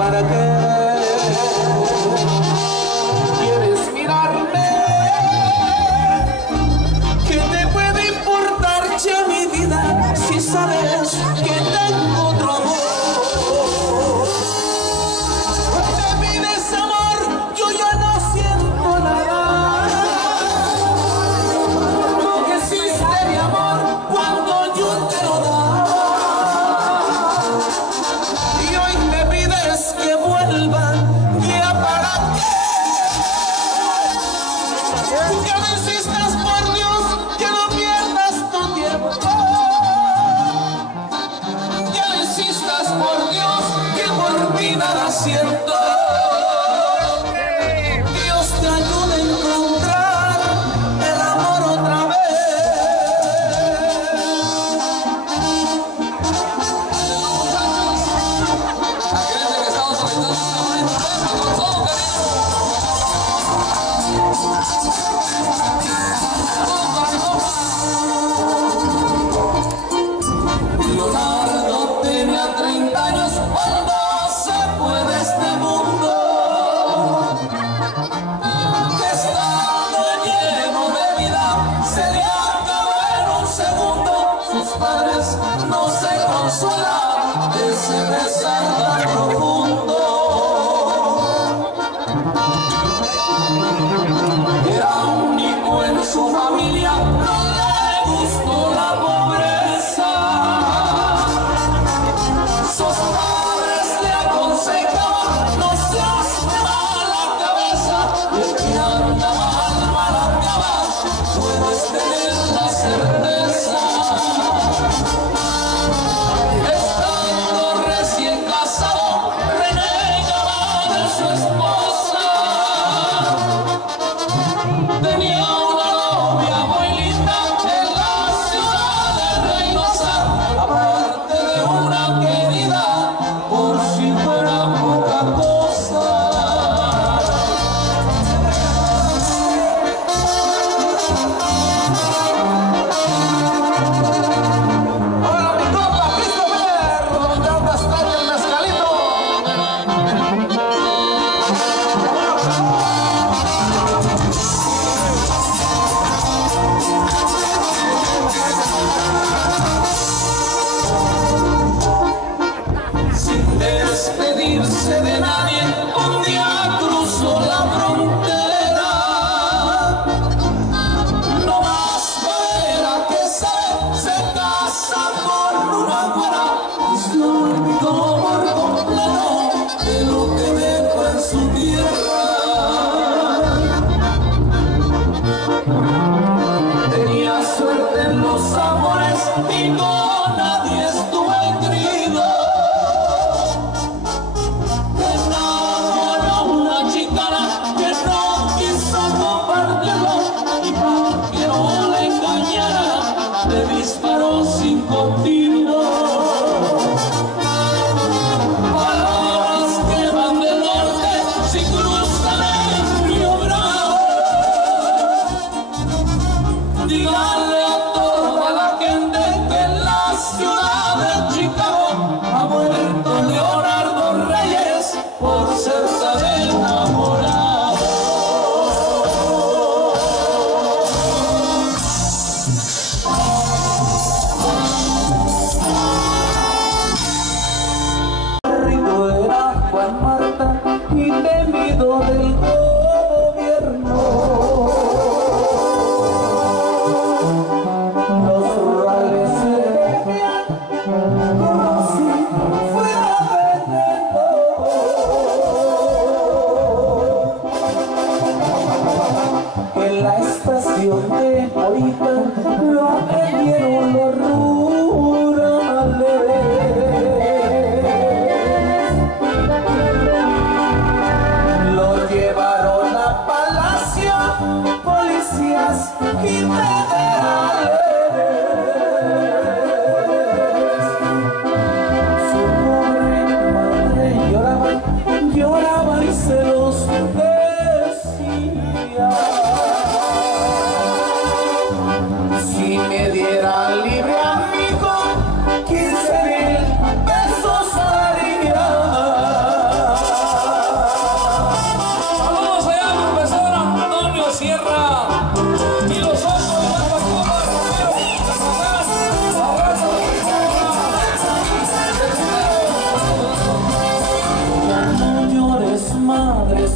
¿para qué quieres mirarme? ¿Qué te puede importar ya mi vida si sabes que tengo otro amor? Me pides amor, yo ya no siento nada. No que existe mi amor cuando yo te lo daba. Y hoy me pides que vuelva, ¿ya para qué? Que no insistas, por Dios, que no pierdas tu tiempo. Que no insistas, por Dios, que por mí nada siento. Dios te ayude a encontrar el amor otra vez. Aquellos que estamos solicitando esta bonita fiesta con todo cariño. Leonardo tenía 30 años cuando se fue de este mundo. Estando lleno de vida, se le acabó en un segundo. Sus padres no se consuelan de ese pesar tan profundo. Era único en su familia, no le gustó la pobreza. Sus padres le aconsejaban, no seas de mala cabeza, y el que anda mal acaba, puedes tener la certeza. Estando recién casado, renegaba de su esposa. Tenía una novia muy linda en la ciudad de Reynosa, aparte de una querida, por si fuera poca cosa. Hola mi compa Christopher, ¿dónde andas? Trae el mezcalito. Sin despedirse de nadie, un día cruzó la frontera. No más para que se casa con una güera, y se olvidó por completo de lo que dejó en su tierra. Tenía suerte en los amores y con nadie estuvo querido. Enamoró a una chicana que no quiso compartirlo, y para que no le engañara, le disparó 5 tiros. Palabras que van del norte si cruzan el río Bravo. Díganle a toda la gente que la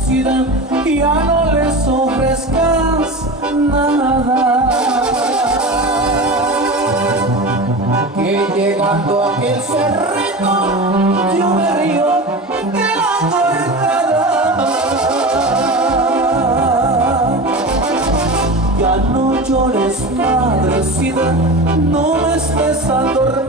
decida, ya no les ofrezcas nada. Que llegando a aquel cerrito yo me río de la cortada. Ya no llores, madrecita, no me estés atormentando.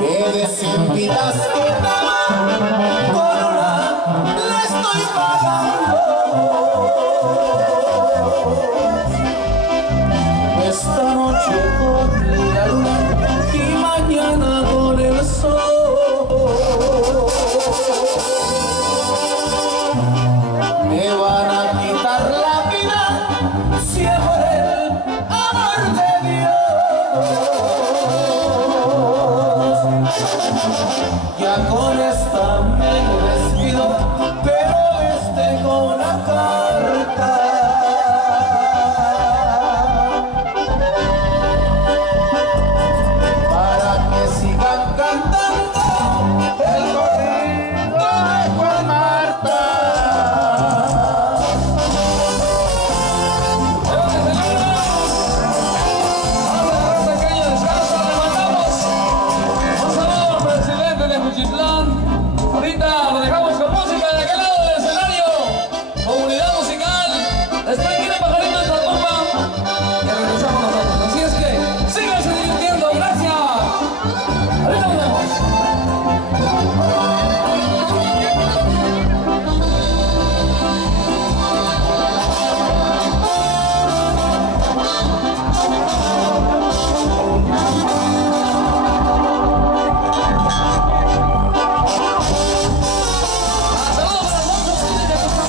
Que desempidas que con una le estoy pagando. Esta noche con la luna y mañana con el sol. Me van a quitar la vida si es por el amor de Dios. Ya con esta me despido, pero les tengo una carta. Para que sigan cantando el corrido de Juan Marta. Ahorita lo dejamos con música de aquel lado del escenario. Comunidad musical. Después viene Pajarito de Tacoma. Y regresamos nosotros. Así es que síganse divirtiendo. Gracias. Ahorita nos vemos. Saludos para los monstruos de Tacoma.